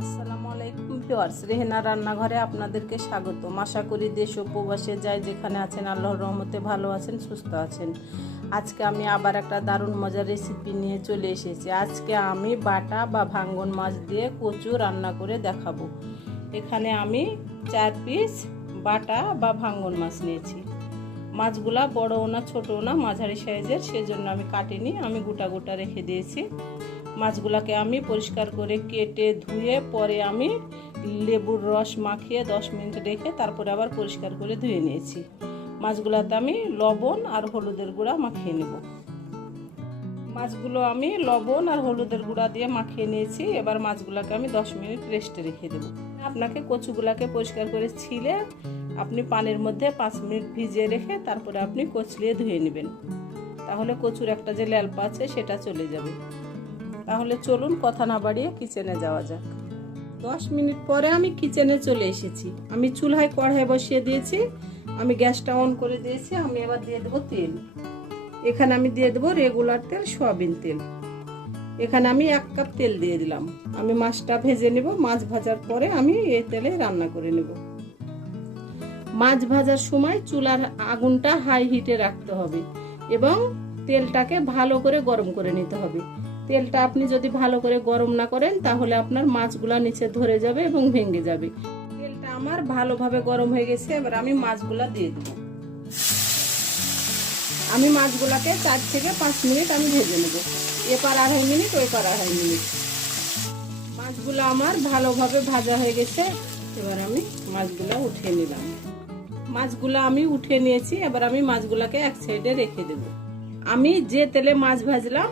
আসসালামু আলাইকুম ভিউয়ার্স, রেহেনা রান্নাঘরে আপনাদেরকে স্বাগত আশা করি দেশ ও প্রবাসে যাই যেখানে আছেন, আল্লাহর রহমতে ভালো আছেন, সুস্থ আছেন। আজকে আমি আবার একটা দারুণ মজার রেসিপি নিয়ে চলে এসেছি। আজকে আমি বাটা বা ভাঙ্গন মাছ দিয়ে কচু রান্না করে দেখাবো। এখানে আমি চার পিস বাটা বা ভাঙ্গন মাছ নিয়েছি। মাছগুলা বড়ও না, ছোটও না, মাঝারি সাইজের, সেজন্য আমি কাটিনি, আমি গোটা গোটা রেখে দিয়েছি। মাছগুলাকে আমি পরিষ্কার করে কেটে ধুয়ে পরে আমি লেবুর রস মাখিয়ে দশ মিনিট রেখে তারপরে আবার পরিষ্কার করে ধুয়ে নিয়েছি। মাছগুলাতে আমি লবণ আর হলুদের গুঁড়া মাখিয়ে নেব। মাছগুলো আমি লবণ আর হলুদের গুঁড়া দিয়ে মাখিয়ে নিয়েছি। এবার মাছগুলোকে আমি দশ মিনিট রেস্টে রেখে দেবো। আপনাকে কচুগুলাকে পরিষ্কার করে ছিলে আপনি পানির মধ্যে পাঁচ মিনিট ভিজিয়ে রেখে তারপরে আপনি কচলিয়ে ধুয়ে নেবেন। তাহলে কচুর একটা যে ল্যাল্পা আছে সেটা চলে যাবে। তাহলে চলুন কথা না বাড়িয়ে কিচেনে যাওয়া যাক। দশ মিনিট পরে আমি কিচেনে চলে এসেছি। আমি চুলহায় কড়াই বসিয়ে দিয়েছি। আমি গ্যাসটা অন করে দিয়েছি। আমি এবার দিয়ে দেবো তেল। এখানে আমি দিয়ে দেবো রেগুলার তেল, সয়াবিন তেল। এখানে আমি এক কাপ তেল দিয়ে দিলাম। আমি মাছটা ভেজে নেব। মাছ ভাজার পরে আমি এই তেলে রান্না করে নেব। মাছ ভাজার সময় চুলার আগুনটা হাই হিটে রাখতে হবে এবং তেলটাকে ভালো করে গরম করে নিতে হবে। তেলটা আপনি যদি ভালো করে গরম না করেন, তাহলে আপনার মাছগুলা নিচে ধরে যাবে এবং ভেঙে যাবে। তেলটা আমার ভালোভাবে গরম হয়ে গেছে, এবার আমি মাছগুলা দিয়ে দেবো। আমি মাছগুলাকে চার থেকে পাঁচ মিনিট আমি ভেজে নেব। এপার আড়াই মিনিট ওই পার আড়াই মিনিট। মাছগুলো আমার ভালোভাবে ভাজা হয়ে গেছে, এবার আমি মাছগুলো উঠিয়ে নিলাম। মাছগুলো আমি উঠিয়ে নিয়েছি, এবার আমি মাছগুলোকে এক সাইডে রেখে দেব। আমি যে তেলে মাছ ভাজলাম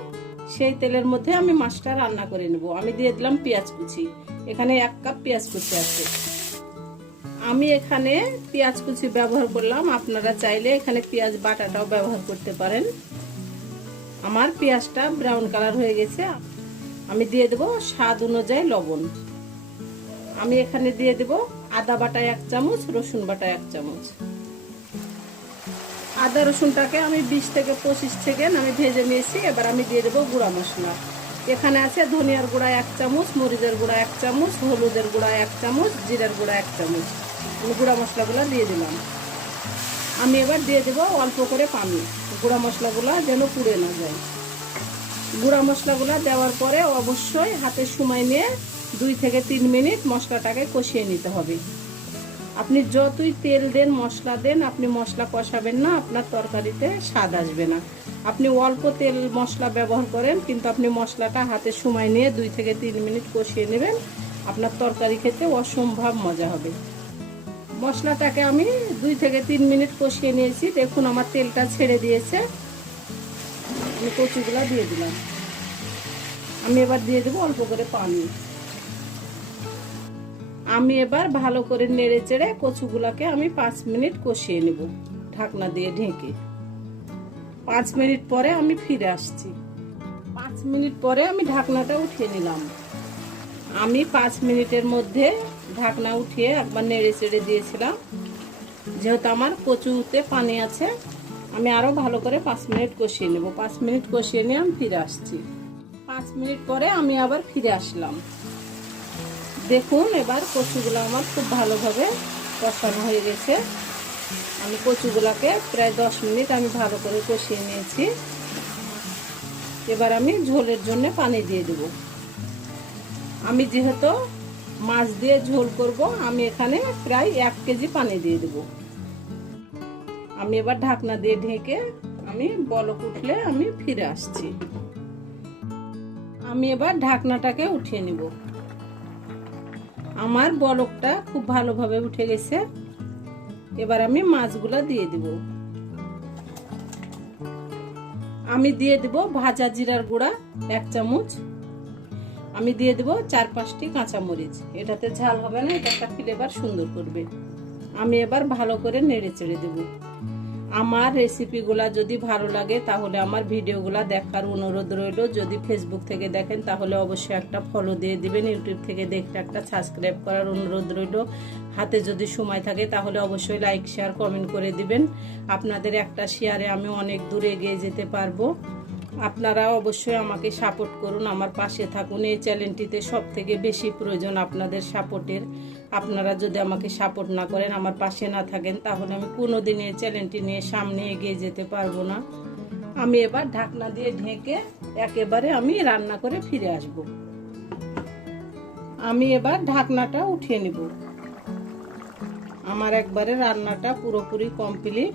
সেই তেলের মধ্যে আমি মাছটা রান্না করে নেব। আমি দিয়ে দিলাম পেঁয়াজ কুচি। এখানে এক কাপ পেঁয়াজ কুচি আছে। আমি এখানে পেঁয়াজ কুচি ব্যবহার করলাম। আপনারা চাইলে এখানে পেঁয়াজ বাটাটাও ব্যবহার করতে পারেন। আমার পেঁয়াজটা ব্রাউন কালার হয়ে গেছে। আমি দিয়ে দেব স্বাদ অনুযায়ী লবণ। আমি এখানে দিয়ে দেব আদা বাটা এক চামচ, রসুন বাটা এক চামচ। আদা রসুনটাকে আমি বিশ থেকে পঁচিশ সেকেন্ড আমি ভেজে নিয়েছি, এবার আমি দিয়ে দেবো গুঁড়া মশলা। এখানে আছে ধনিয়ার গুঁড়া এক চামচ, মরিচের গুঁড়া এক চামচ, হলুদের গুঁড়া এক চামচ, জিরার গুঁড়া এক চামচ। আমি গুঁড়া মশলাগুলো দিয়ে দিলাম। আমি এবার দিয়ে দেবো অল্প করে পানি। গুঁড়া মশলাগুলো যেন পুড়ে না যায়। গুঁড়া মশলাগুলো দেওয়ার পরে অবশ্যই হাতে সময় নিয়ে দুই থেকে তিন মিনিট মশলাটাকে কষিয়ে নিতে হবে। আপনি যতই তেল দেন, মশলা দেন, আপনি মশলা কষাবেন না, আপনার তরকারিতে স্বাদ আসবে না। আপনি অল্প তেল মশলা ব্যবহার করেন, কিন্তু আপনি মশলাটা হাতে সময় নিয়ে দুই থেকে তিন মিনিট কষিয়ে নেবেন। আপনার তরকারি খেতে অসম্ভব মজা হবে। মশলাটাকে আমি দুই থেকে তিন মিনিট কষিয়ে নিয়েছি। দেখুন, আমার তেলটা ছেড়ে দিয়েছে। আমি কচুগুলা দিয়ে দিলাম। আমি এবার দিয়ে দেবো অল্প করে পানি। আমি এবার ভালো করে নেড়ে চেড়ে কচুগুলাকে আমি পাঁচ মিনিট কষিয়ে নেব ঢাকনা দিয়ে ঢেকে। পাঁচ মিনিট পরে আমি ফিরে আসছি। পাঁচ মিনিট পরে আমি ঢাকনাটা উঠিয়ে নিলাম। আমি পাঁচ মিনিটের মধ্যে ঢাকনা উঠিয়ে একবার নেড়ে চেড়ে দিয়েছিলাম। যেহেতু আমার কচুতে পানি আছে, আমি আরও ভালো করে পাঁচ মিনিট কষিয়ে নেব। পাঁচ মিনিট কষিয়ে নিয়ে আমি ফিরে আসছি। পাঁচ মিনিট পরে আমি আবার ফিরে আসলাম। দেখুন, এবার কচুগুলো আমার খুব ভালোভাবে কষানো হয়ে গেছে। আমি কচুগুলাকে প্রায় দশ মিনিট আমি ভালো করে কষিয়ে নিয়েছি। এবার আমি ঝোলের জন্য পানি দিয়ে দেব। আমি যেহেতু মাছ দিয়ে ঝোল করব, আমি এখানে প্রায় এক কেজি পানি দিয়ে দেব। আমি এবার ঢাকনা দিয়ে ঢেকে আমি বলক উঠলে আমি ফিরে আসছি। আমি এবার ঢাকনাটাকে উঠিয়ে নিব। আমার বলকটা খুব ভালোভাবে উঠে গেছে। এবার আমি মাছগুলা দিয়ে দিব। আমি দিয়ে দিব ভাজা জিরার গুঁড়া, এক চামচ। আমি দিয়ে দিব চার পাঁচটি কাঁচামরিচ। এটাতে ঝাল হবে না, এটা একটা ফ্লেভার সুন্দর করবে। আমি এবার ভালো করে নেড়ে চেড়ে দেবো। আমার রেসিপিগুলা যদি ভালো লাগে, তাহলে আমার ভিডিওগুলা দেখার অনুরোধ রইল। যদি ফেসবুক থেকে দেখেন, তাহলে অবশ্যই একটা ফলো দিয়ে দিবেন। ইউটিউব থেকে দেখতে একটা সাবস্ক্রাইব করার অনুরোধ রইল। হাতে যদি সময় থাকে, তাহলে অবশ্যই লাইক শেয়ার কমেন্ট করে দিবেন। আপনাদের একটা শেয়ারে আমি অনেক দূরে এগিয়ে যেতে পারব। আপনারা অবশ্যই আমাকে সাপোর্ট করুন, আমার পাশে থাকুন। এই চ্যানেলটিতে সব থেকে বেশি প্রয়োজন আপনাদের সাপোর্টের আপনারা যদি আমাকে সাপোর্ট না করেন, আমার পাশে না থাকেন, তাহলে আমি কোনোদিন এই চ্যানেলটি নিয়ে সামনে এগিয়ে যেতে পারব না। আমি এবার ঢাকনা দিয়ে ঢেকে একেবারে আমি রান্না করে ফিরে আসব। আমি এবার ঢাকনাটা উঠিয়ে নিব। আমার একবারে রান্নাটা পুরোপুরি কমপ্লিট